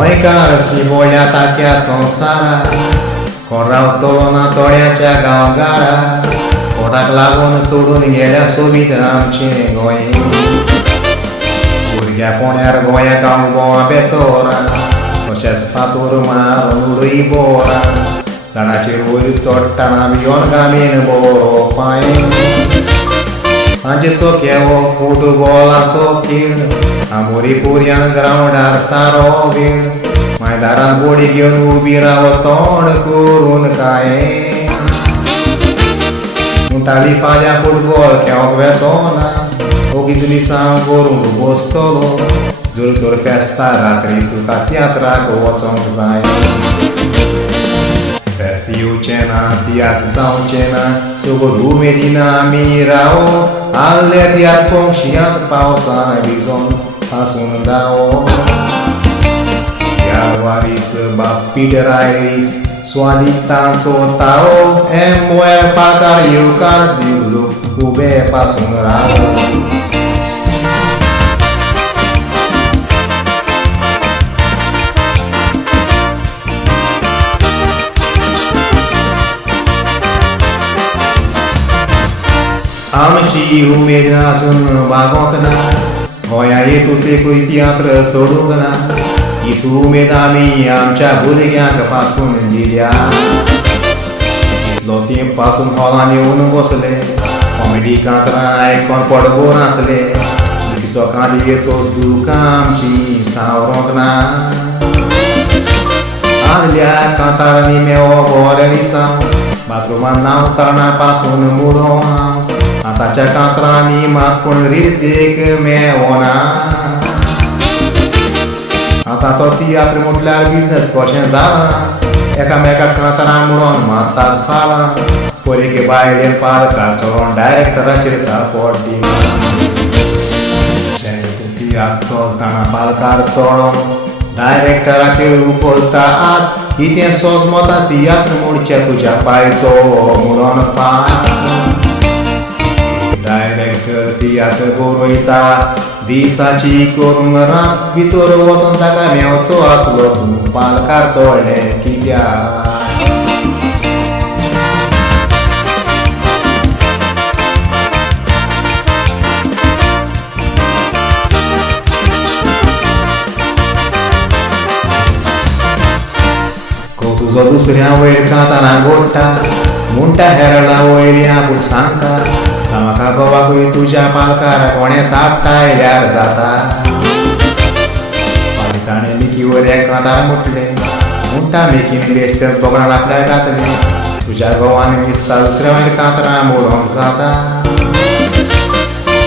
गोंयकार शिवोल्या ताक्या संवसारा कोण रावतलो ना तोड्याच्या गांवगारा पोटाक लागून सोडून गेल्या सोबीत आमचें गोंय भुरग्या पोण्यार गोंयाक हांव गोवा बेतोरा तशेंच फातोर मारून उडय बोरा झाडाचेर वयर चडटाना भियोन गामेन बरो पांय सांजेचो केवो फुटबॉलाचो खेळ आमोरी पोरयान ग्रावंडार सारो वेळ मैदानार बोडी घेवन उबी राव तोंड करून काय म्हणटाली फाल्यां फुटबॉल खेळोंक वेचोना ओगीचली सांग करून बसतलो जर तर फेस्ता रात्री तुका तियात्राक वचोंक जाय फेस्त येवचें ना तियात्र जावचें ना सगळो उमेदीन आमी रावो आल्ले तियात्र पळोवंक शियांत पावसान भिजोन हांसून दावो वारीस बाप पीटर आयरीस स्वादीक तांचो तावो मोयर पाकार येवकार दिवलो उबे पासून रावो आमची उमेद अजून बागोंक ना गोंया येतूच एकूय तियात्र सोडूंक ना हीच उमेद आमी आमच्या भुरग्यांक पासून दिल्या इतलो तेंप पासून हॉलान येवन बसले कॉमेडी कांतरां आयकोन पडबो नासले दुसरो कांदेचोच दूख आमची सावरोंक ना आदल्या कांतारांनी मेवो बरे दिसांव बाथरुमान न्हांवतना पासून मुडो हांव आतांच्या कांतरांनी मात कोण रितीक मेवना आतांचो तियात्र म्हटल्यार बिजनस कशें जालां एकामेकाक कांतरां म्हणून मारतात फालां परेके बायलेन पालकां चलोन डायरेक्टराचेर तापोट तियात्र चलतना पालकार चलोन डायरेक्टराचेर उखलता आत कितें सोजमोता तियात्र म्हणचें तुज्या पांयचो म्हणून डायरेक्टर तियात्र बरयता दिसाची करून रात भितर वचोन ताका मेवचो आसलो तूं पालकार चोडलें कित्याक तुजो दुसऱ्या वयर कांताना गोडटा म्हणटा हेरला वयली आपूण सांगता सामका गोवाकूय तुज्या पालकार कोणें तापता आयल्यार जाता फाटीं ताणें मिकी वयर कांतार म्हटलें म्हणटा मेकीन बेस्टन्स बोगडान आपल्याक घातलें तुज्या गोवान दिसता दुसऱ्या वयर कांतरां मोडोंक जाता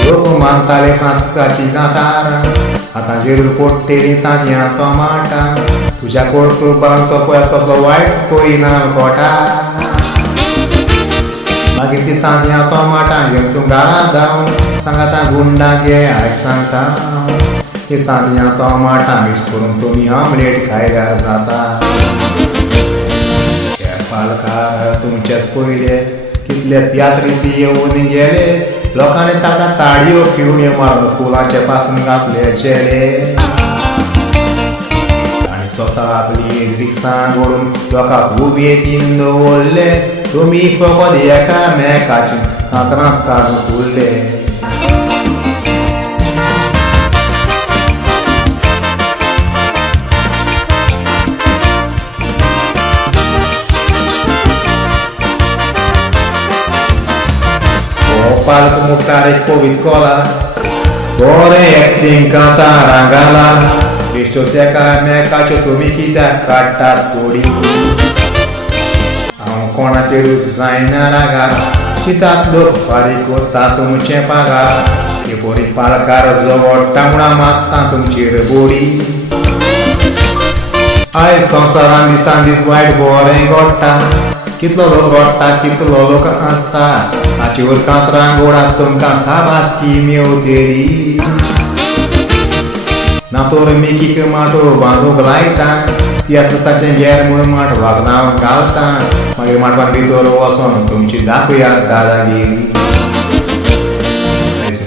लोक मानताले कांसकाची कांतार आतां जेरूर पोट्टेली तांतयां टोमाटां तुज्या कोळकुरबांचो पळय कसलो वायट परिणाम कोटा मागीर ती तांतयां टोमाटां घेवन तूं घरा धांव सांगाता गुंडाक घे आयक सांगता ती तांतयां टोमाटां मिक्स करून तुमी ऑमलेट खायल्यार जाता पालकार तुमचेच पयलेच कितले तियात्रीसी येवन गेले लोकांनी ताका ताळयो पिवण्यो मारून फुलांचे पासून घातले चेडे आनी स्वता आपली रिक्सां ओडून लोकांक उमेदीन दवरले तुमी फकत एकामेकाची कांतरांच काडून उरले पालक मुखार एक कोवीड कोला बरें एक्टींग कांतारां घाला बेश्टोच एकामेकाच्यो तुमी कित्याक काडटात तोडी हांव कोणाचेरूच जायना रागार चिंतात लोक फारीक कोत्ता तुमचें पागार हे बरी पालकार जवळटा म्हणून मारता तुमचेर बोडी आयज संवसारान दिसान दीस वायट बरें घडटा कितलो लोक रडटा कितलो लोक आसता हाचे वयर कांतरां गोडाक तुमकां साबासकी मेवतेली ना तर मेकीक माटो बांदूंक लायता तियात्रास्तांचें घेर म्हणून माट वागनाव घालता मागीर माटवान भितर वचोन तुमची दाखयात दादागिरी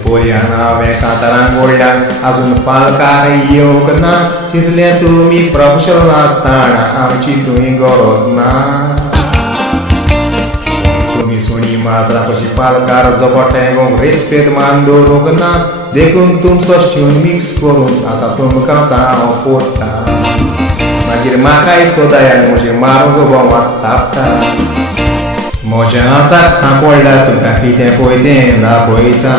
पोरया नावे कांतारांक ओडल्या अजून पालकार येवंक ना चिंतले तुमी प्रोफेशनल आसतना आमची तुवें गरज ना तुमी सुणी माजरा कशी पालकार जोबोटेंक रेस्पेद मान दवरूंक ना देखून तुमचो ट्यून मिक्स करून आतां तुमकांच हांव फोडटा मागीर म्हाकाय सोदायान म्हजे मारूंक बोवाक तापता म्हज्या हाताक सांपडल्या तुमकां कितें पळय तें दाखयता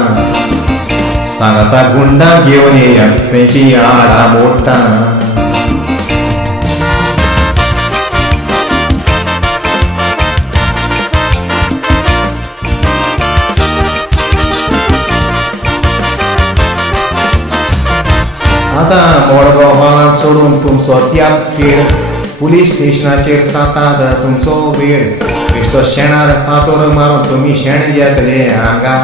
सांगाता गुंडांक घेवन येयात तेंची आडां मोडटा आतां मडगांव हॉलांत सोडून तुमचो तियात्र खेळ पुलीस स्टेशनाचेर सातात तुमचो वेळ बेश्टो शेणार फातोर मारून तुमी शेण घेतले हांगा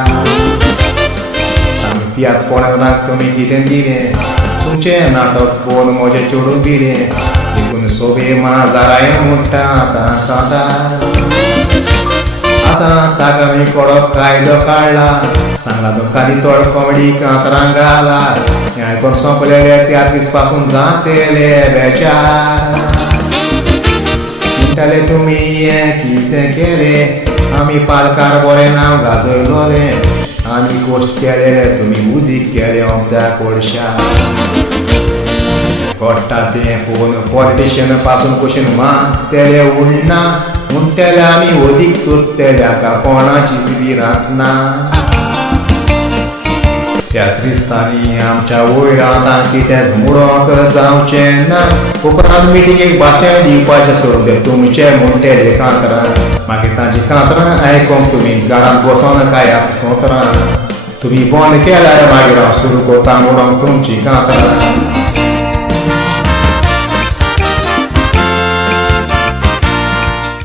तियात्र पळोवनाक तुमी कितें दिलें तुमचें नाटक पळोवन म्हजें चेडूं भिलें देखून सोबे माजाराय म्हणटा आतां कांतार आतां ताका आमी कडक कायदो काडला सांगला तो काली तोड कॉमेडी कांतरांक घाला हें आयकोन सोंपलेले त्या दीस पासून जातेले बेचार म्हणटाले तुमी हें कितें केलें आमी पालकार बरें नांव गाजयलोलें आमी गोश्ट केलेले तुमी उदीक केलें त्या कोडशा घडटा तें पळोवन पॉलिटिशियन पासून कुशीन मागतेले उडना म्हणटले आमी ओदीक चोरतेले हाका कोणाचीच भिरांत ना तियात्रिस्तांनी आमच्या वयर आतां कितेंच मुडोक जावचें ना उपरांत मिटिंगेक भाशण दिवपाचें सोडून तुमचे म्हणटेले कांतरां मागीर तांची कांतरां आयकोंक तुमी घरांत बसोन कायात सोतरां तुमी बंद केल्यार मागीर हांव सुरू करता म्हणून तुमची कांतरां